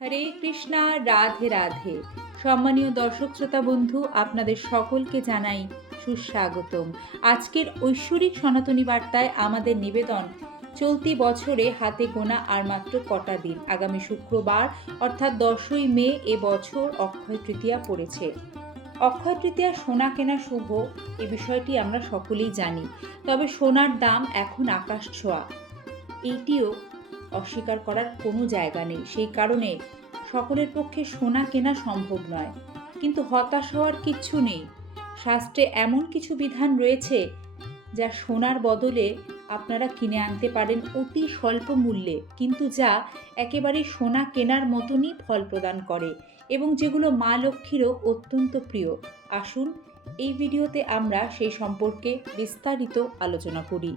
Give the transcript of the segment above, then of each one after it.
হরে কৃষ্ণা, রাধে রাধে। সম্মানীয় দর্শক, শ্রোতা, বন্ধু, আপনাদের সকলকে জানাই সুস্বাগতম। আজকের ঐশ্বরিক সনাতনী বার্তায় আমাদের নিবেদন, চলতি বছরে হাতে গোনা আর মাত্র কটা দিন। আগামী শুক্রবার, অর্থাৎ দশই মে, এ বছর অক্ষয় তৃতীয়া পড়েছে। অক্ষয় তৃতীয়া সোনা কেনা শুভ, এ বিষয়টি আমরা সকলেই জানি। তবে সোনার দাম এখন আকাশ ছোঁয়া। এইটিও অস্বীকার করার কোনো জায়গা নেই। সেই কারণে সকলের পক্ষে সোনা কেনা সম্ভব নয়। কিন্তু হতাশ হওয়ার কিচ্ছু নেই। শাস্ত্রে এমন কিছু বিধান রয়েছে যা সোনার বদলে আপনারা কিনে আনতে পারেন অতি স্বল্প মূল্যে, কিন্তু যা একেবারে সোনা কেনার মতনই ফল প্রদান করে এবং যেগুলো মা লক্ষ্মীরও অত্যন্ত প্রিয়। আসুন, এই ভিডিওতে আমরা সেই সম্পর্কে বিস্তারিত আলোচনা করি।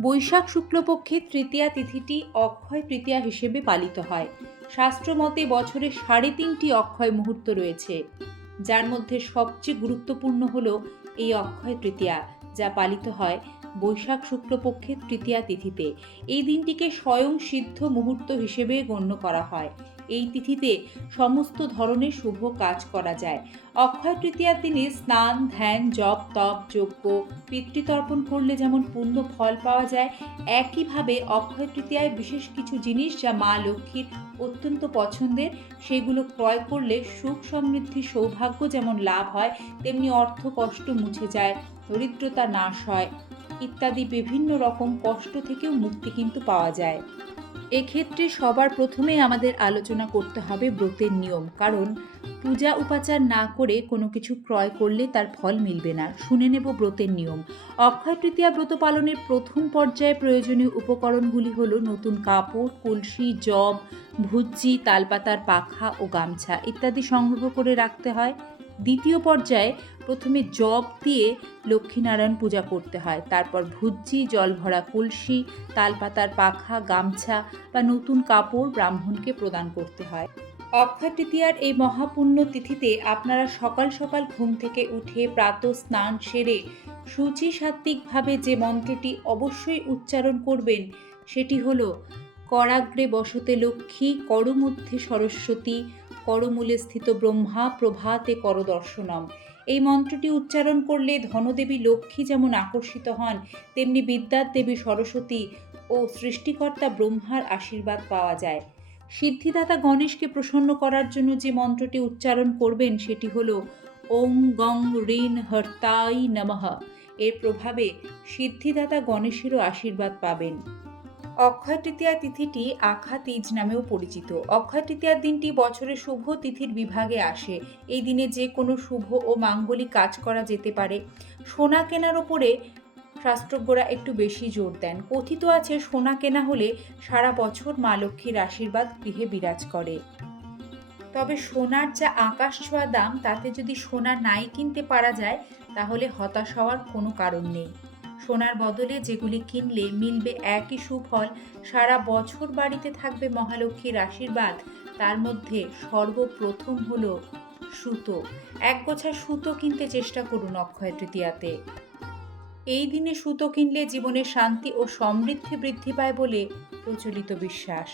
বৈশাখ শুক্লপক্ষের তৃতীয়া তিথিটি অক্ষয় তৃতীয়া হিসেবে পালিত হয়। শাস্ত্রমতে বছরে সাড়ে তিনটি অক্ষয় মুহূর্ত রয়েছে। যার মধ্যে সবচেয়ে গুরুত্বপূর্ণ হল এই অক্ষয় তৃতীয়া, যা পালিত হয় বৈশাখ শুক্লপক্ষের তৃতীয়া তিথিতে। এই দিনটিকে স্বয়ং সিদ্ধ মুহূর্ত হিসেবে গণ্য করা হয়। এই তিথিতে সমস্ত ধরনের শুভ কাজ করা যায়। অক্ষয় তৃতীয়ার দিনে স্নান, ধ্যান, জপ, তপ, যজ্ঞ, পিতৃতর্পণ করলে যেমন পূর্ণ ফল পাওয়া যায়, একইভাবে অক্ষয় তৃতীয়ায় বিশেষ কিছু জিনিস যা মা লক্ষ্মীর অত্যন্ত পছন্দের, সেগুলো ক্রয় করলে সুখ সমৃদ্ধি, সৌভাগ্য যেমন লাভ হয়, তেমনি অর্থ কষ্ট মুছে যায়, দরিদ্রতা নাশ হয়, ইত্যাদি বিভিন্ন রকম কষ্ট থেকেও মুক্তি কিন্তু পাওয়া যায়। এক্ষেত্রে সবার প্রথমে আমাদের আলোচনা করতে হবে ব্রতের নিয়ম। কারণ পূজা উপাচার না করে কোনো কিছু ক্রয় করলে তার ফল মিলবে না। শুনে নেব ব্রতের নিয়ম। অক্ষয় তৃতীয়া ব্রত পালনের প্রথম পর্যায়ে প্রয়োজনীয় উপকরণগুলি হলো নতুন কাপড়, কলসি, জব, ভুজ্জি, তালপাতার পাখা ও গামছা ইত্যাদি সংগ্রহ করে রাখতে হয়। দ্বিতীয় পর্যায়ে প্রথমে জব দিয়ে লক্ষ্মীনারায়ণ পূজা করতে হয়। তারপর ভুজ্জি, জল ভরা কলসি, তালপাতার পাখা, গামছা বা নতুন কাপড় ব্রাহ্মণকে প্রদান করতে হয়। অক্ষয় তৃতীয়ার এই মহাপুণ্য তিথিতে আপনারা সকাল সকাল ঘুম থেকে উঠে প্রাত স্নান সেরে সূচি সাত্ত্বিকভাবে যে মন্ত্রটি অবশ্যই উচ্চারণ করবেন, সেটি হল, করাগ্রে বসতে লক্ষ্মী করমধ্যে সরস্বতী, করমূলে স্থিত ব্রহ্মা, প্রভাতে করদর্শনম। এই মন্ত্রটি উচ্চারণ করলে ধনদেবী লক্ষ্মী যেমন আকর্ষিত হন, তেমনি বিদ্যার দেবী সরস্বতী ও সৃষ্টিকর্তা ব্রহ্মার আশীর্বাদ পাওয়া যায়। সিদ্ধিদাতা গণেশকে প্রসন্ন করার জন্য যে মন্ত্রটি উচ্চারণ করবেন সেটি হলো, ওং গং ঋণ হর্তাই নমঃ। এর প্রভাবে সিদ্ধিদাতা গণেশেরও আশীর্বাদ পাবেন। অক্ষয় তৃতীয়া তিথিটি আখা তিজ নামেও পরিচিত। অক্ষয় তৃতীয়ার দিনটি বছরের শুভ তিথির বিভাগে আসে। এই দিনে যে কোনো শুভ ও মাঙ্গলিক কাজ করা যেতে পারে। সোনা কেনার ওপরে শাস্ত্রজ্ঞরা একটু বেশি জোর দেন। কথিত আছে, সোনা কেনা হলে সারা বছর মা লক্ষ্মীর আশীর্বাদ গৃহে বিরাজ করে। তবে সোনার যা আকাশ ছোঁয়া দাম, তাতে যদি সোনা নাই কিনতে পারা যায়, তাহলে হতাশ হওয়ার কোনো কারণ নেই। সোনার বদলে যেগুলি কিনলে মিলবে একই সুফল। সারা বছর বাড়িতে থাকবে মহালক্ষ্মীর আশীর্বাদ। তার মধ্যে সর্বপ্রথম হলো সুতো। এক গোছা সুতো কিনতে চেষ্টা করুন অক্ষয় তৃতীয়াতে। এই দিনে সুতো কিনলে জীবনে শান্তি ও সমৃদ্ধি বৃদ্ধি পায় বলে প্রচলিত বিশ্বাস।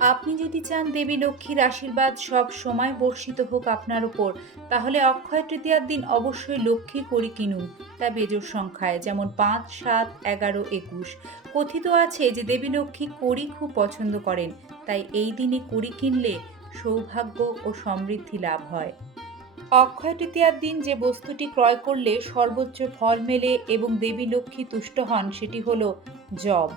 আপনি যদি চান দেবী লক্ষ্মীর আশীর্বাদ সব সময় বর্ষিত হোক আপনার উপর, তাহলে অক্ষয় তৃতীয়ার দিন অবশ্যই লক্ষ্মী করি কিনুন। তা বেজোর সংখ্যায়, যেমন পাঁচ, সাত, এগারো, একুশ। কথিত আছে যে দেবী লক্ষ্মী কড়ি খুব পছন্দ করেন, তাই এই দিনে কড়ি কিনলে সৌভাগ্য ও সমৃদ্ধি লাভ হয়। অক্ষয় তৃতীয়ার দিন যে বস্তুটি ক্রয় করলে সর্বোচ্চ ফল মেলে এবং দেবী লক্ষ্মী তুষ্ট হন, সেটি হলো জব।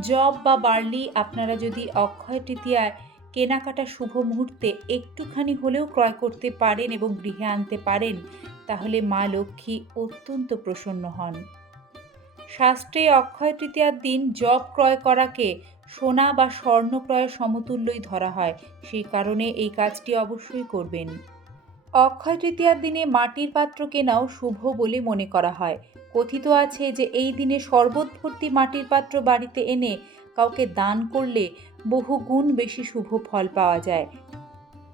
জব বা বার্লি আপনারা যদি অক্ষয় তৃতীয়ায় কেনাকাটা শুভ মুহূর্তে একটুখানি হলেও ক্রয় করতে পারেন এবং গৃহে আনতে পারেন, তাহলে মা লক্ষ্মী অত্যন্ত প্রসন্ন হন। শাস্ত্রে অক্ষয় তৃতীয়ার দিন জব ক্রয় করাকে সোনা বা স্বর্ণ ক্রয়ের সমতুল্যই ধরা হয়, সেই কারণে এই কাজটি অবশ্যই করবেন। অক্ষয় তৃতীয়ার দিনে মাটির পাত্র কেনাও শুভ বলে মনে করা হয়। কথিত আছে যে এই দিনে শরবত ভর্তি মাটির পাত্র বাড়িতে এনে কাউকে দান করলে বহু গুণ বেশি শুভ ফল পাওয়া যায়।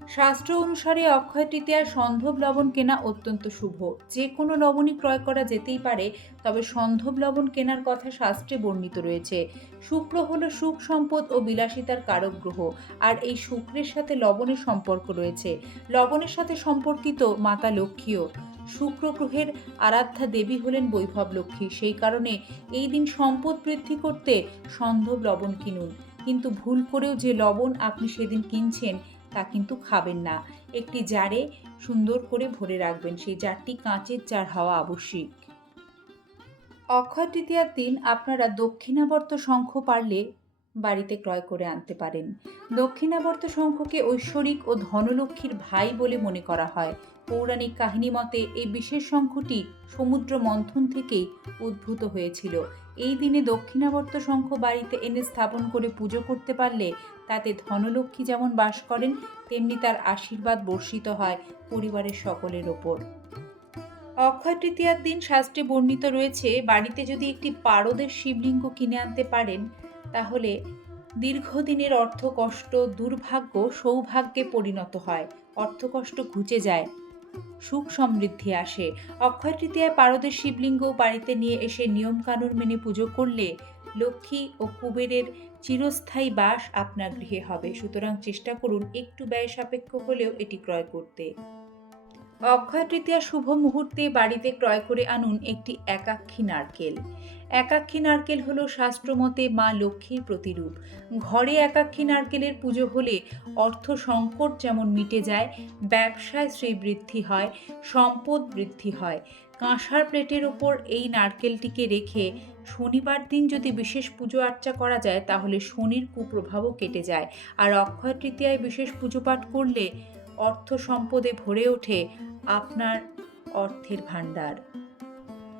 শাস্ত্র অনুসারে অক্ষয় তৃতীয়ার সন্ধব লবণ কেনা অত্যন্ত শুভ। যে কোনো লবণই ক্রয় করা যেতেই পারে, তবে সন্ধব লবণ কেনার কথা শাস্ত্রে বর্ণিত রয়েছে। শুক্র হলো সুখ সম্পদ ও বিলাসিতার কারক গ্রহ, আর এই শুক্রের সাথে লবণের সম্পর্ক রয়েছে। লবণের সাথে সম্পর্কিত মাতা লক্ষ্মীও শুক্র গ্রহের আরাধ্যা দেবী হলেন বৈভব লক্ষ্মী সেই কারণে এই দিন সম্পদ বৃদ্ধি করতে সন্ধব লবণ কিনুন। কিন্তু ভুল করেও যে লবণ আপনি সেদিন কিনছেন, তা কিন্তু খাবেন না। একটি জারে সুন্দর করে ভরে রাখবেন। সেই জারটি কাঁচের জার হওয়া আবশ্যিক। অক্ষয় তৃতীয়ার দিন আপনারা দক্ষিণাবর্ত শঙ্খ পারলে বাড়িতে ক্রয় করে আনতে পারেন। দক্ষিণাবর্ত শঙ্খকে ঐশ্বরিক ও ধনলক্ষ্মীর ভাই বলে মনে করা হয়। পৌরাণিক কাহিনী মতে এই বিশেষ শঙ্খটি সমুদ্র মন্থন থেকেই উদ্ভূত হয়েছিল। এই দিনে দক্ষিণাবর্ত শঙ্খ বাড়িতে এনে স্থাপন করে পুজো করতে পারলে তাতে ধনলক্ষ্মী যেমন বাস করেন, তেমনি তার আশীর্বাদ বর্ষিত হয় পরিবারের সকলের ওপর। অক্ষয় তৃতীয়ার দিন শাস্ত্রে বর্ণিত রয়েছে, বাড়িতে যদি একটি পারদের শিবলিঙ্গ কিনে আনতে পারেন, তাহলে দীর্ঘদিনের অর্থকষ্ট, দুর্ভাগ্য সৌভাগ্যে পরিণত হয়। অর্থকষ্ট ঘুচে যায়। সুখ সমৃদ্ধি আসে। অক্ষয় তৃতীয়ায় পারদের শিবলিঙ্গ বাড়িতে নিয়ে এসে নিয়মকানুন মেনে পুজো করলে লক্ষ্মী ও কুবেরের চিরস্থায়ী বাস আপনার গৃহে হবে। সুতরাং চেষ্টা করুন একটু ব্যয় সাপেক্ষ হলেও এটি ক্রয় করতে। অক্ষয় তৃতীয়া শুভ মুহূর্তে বাড়িতে ক্রয় করে আনুন একটি একাক্ষী নারকেল। একাক্ষী নারকেল হলো শাস্ত্রমতে মা লক্ষ্মীর প্রতিরূপ। ঘরে একাক্ষী নারকেলের পুজো হলে অর্থ সংকট যেমন মিটে যায়, ব্যবসায় শ্রীবৃদ্ধি হয়, সম্পদ বৃদ্ধি হয়। কাঁসার প্লেটের ওপর এই নারকেলটিকে রেখে শনিবার দিন যদি বিশেষ পুজো আর্চা করা যায়, তাহলে শনির কুপ্রভাবও কেটে যায়। আর অক্ষয় তৃতীয়ায় বিশেষ পুজো পাঠ করলে অর্থ সম্পদে ভরে ওঠে আপনার অর্থের ভাণ্ডার।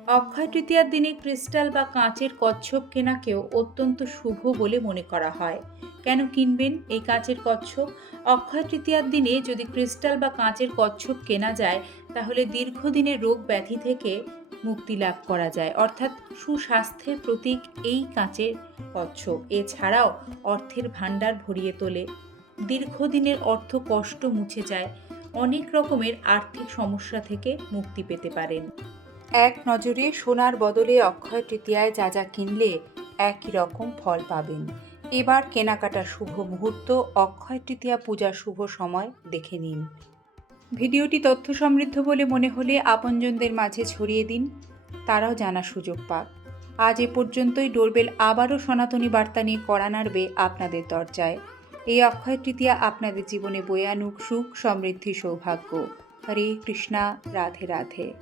অক্ষয় তৃতীয়ার দিনে ক্রিস্টাল বা কাঁচের কচ্ছপ কেনাকেও অত্যন্ত শুভ বলে মনে করা হয়। কেন কিনবেন এই কাঁচের কচ্ছপ? অক্ষয় তৃতীয়ার দিনে যদি ক্রিস্টাল বা কাঁচের কচ্ছপ কেনা যায়, তাহলে দীর্ঘদিনের রোগ ব্যাধি থেকে মুক্তি লাভ করা যায়। অর্থাৎ সুস্বাস্থ্যের প্রতীক এই কাঁচের কচ্ছপ। এছাড়াও অর্থের ভাণ্ডার ভরিয়ে তোলে। দীর্ঘদিনের অর্থ কষ্ট মুছে যায়, অনেক রকমের আর্থিক সমস্যা থেকে মুক্তি পেতে পারেন। এক নজরে সোনার বদলে অক্ষয় তৃতীয়ায় যা যা কিনলে একই রকম ফল পাবেন। এবার কেনাকাটার শুভ মুহূর্ত, অক্ষয় তৃতীয়া পূজার শুভ সময় দেখে নিন। ভিডিওটি তথ্য সমৃদ্ধ বলে মনে হলে আপনজনদের মাঝে ছড়িয়ে দিন, তারাও জানার সুযোগ পাক। আজ এ পর্যন্তই, ডোরবেল আবারও সনাতনী বার্তা নিয়ে কড়া নাড়বে আপনাদের দরজায়। এই অক্ষয় তৃতীয়া আপনাদের জীবনে বয়ে আনুক সুখ সমৃদ্ধি সৌভাগ্য। হরে কৃষ্ণা রাধে রাধে।